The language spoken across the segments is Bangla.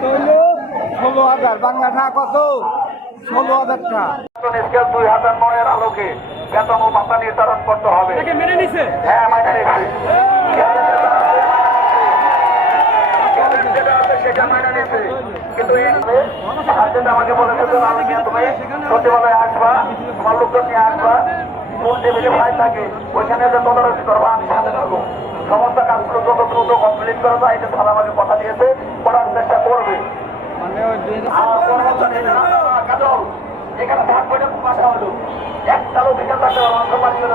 কত হইলো 16,000 বাংলা টাকা কত 16,000 টাকা। স্কেল 2009 এর আলোকে বেতন ও ভাতা নির্ধারণ করতে হবে। মেনে নিছে? হ্যাঁ মেনে নিছে। সেটা মেনে নিছে, কিন্তু আমাকে বলেছে তুমি সচিবালয়ে আসবা, তোমার লোকজন নিয়ে আসবা, কোন টেবিলে ফাইল থাকে ওইখানে যে তদারকি করবো, আমি সাথে থাকবো। সমস্ত কাজগুলো যত দ্রুত কমপ্লিট করা যায় এটা তারা আমাকে কথা দিয়েছে, করার চেষ্টা করবে। এখানে থাকবে না ভাষা হলো একটা লোক এখানে থাকতে অংশ পানি করে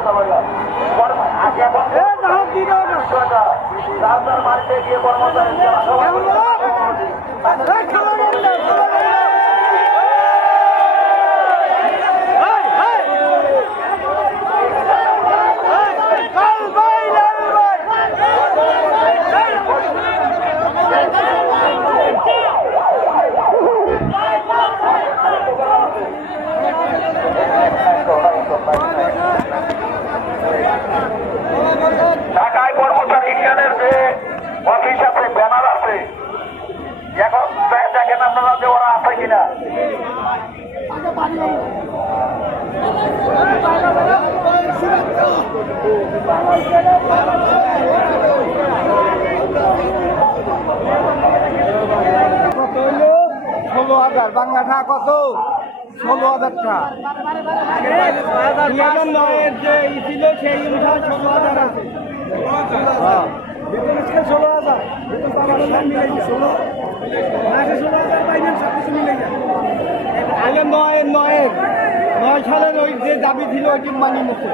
রাস্তার মাঠে গিয়ে কর্মচারী ঢাকায় কর্মচারী ইউনিয়নের যে অফিস আছে, ব্যানার আছে, এখন দেখেন আপনারা যে ওরা আছে কিনা। কত হইলো 16,000 বাংলা টাকা কত 16,000 টাকা। 2009 যে ছিল সেই অনুসারে 16,000 আছে। হ্যাঁ 16,000 বেতন পাওয়ার সব মিলে যায় 16,000 পাইবেন সব কিছু মিলে যায়। আগে 9 সালের ওই যে দাবি ছিল ওইটি মানি মতো।